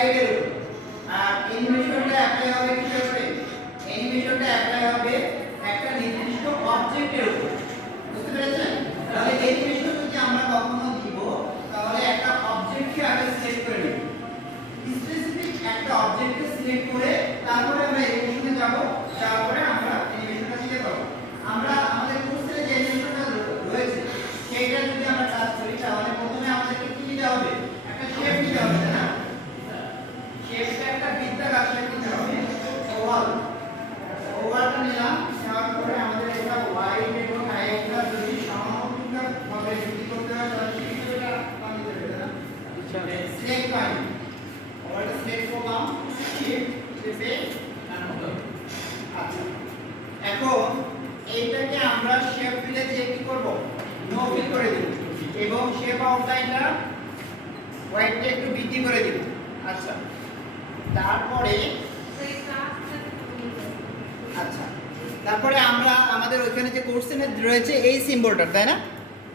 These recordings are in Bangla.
স্লাইডের উপর। আর অ্যানিমেশনটা অ্যাপ্লাই হবে কিসের উপরে? অ্যানিমেশনটা অ্যাপ্লাই হবে একটা নির্দিষ্ট অবজেক্টের উপর। বুঝতে পেরেছেন? তাহলে অ্যানিমেশন যদি আমরা কখনো দিব তাহলে একটা অবজেক্টকে আগে সিলেক্ট করে নিব। স্পেসিফিক একটা অবজেক্টকে সিলেক্ট করে তারপরে আমরা অ্যানিমেশনে যাব, যাওয়ার পরে আমরা অ্যানিমেশনটা দিতে পারবো। আমরা আমাদের কোর্সে যে অ্যানিমেশনটা রয়েছে সেইটা যদি আমরা কাজ করি তাহলে প্রথমে আমাদেরকে কি নিতে হবে? একটা শেপ নিতে হবে, তাই না? শেপটা একটা বৃত্তাকার শেপ নিতে হবে। ওভাল, ওভালটা নিলাম, নেওয়ার পরে আমাদের এটা ওয়াইড এবং হাইটটা যদি সমানুপাতিকভাবে বৃদ্ধি করতে হয় তাহলে সেটা বানিয়ে দেবে, তাই না? সিলেক্ট বাই ওভালটা সিলেক্ট করলাম, শেপ শেপে আচ্ছা। এখন এইটাকে আমরা শেপ ফিলে দিয়ে কি করব? নো ফিল করে দেব এবং শেপ আউটলাইনটা হোয়াইটটা একটু বৃদ্ধি করে দেব। আচ্ছা, তারপরে আচ্ছা তারপরে আমরা আমাদের ওইখানে যে কোর্সেনে রয়েছে এই সিম্বলটা, তাই না?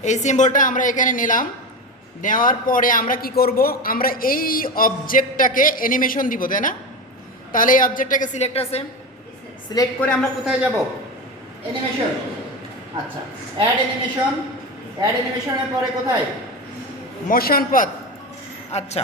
এই সিম্বলটা আমরা এখানে নিলাম, নেওয়ার পরে আমরা কি করব? আমরা এই অবজেক্টটাকে অ্যানিমেশন দিব, তাই না? তাহলে এই অবজেক্টটাকে সিলেক্ট আছে, সিলেক্ট করে আমরা কোথায় যাব? অ্যানিমেশন। আচ্ছা, অ্যাড অ্যানিমেশন, অ্যাড অ্যানিমেশনের পরে কোথায়? Motion path. আচ্ছা,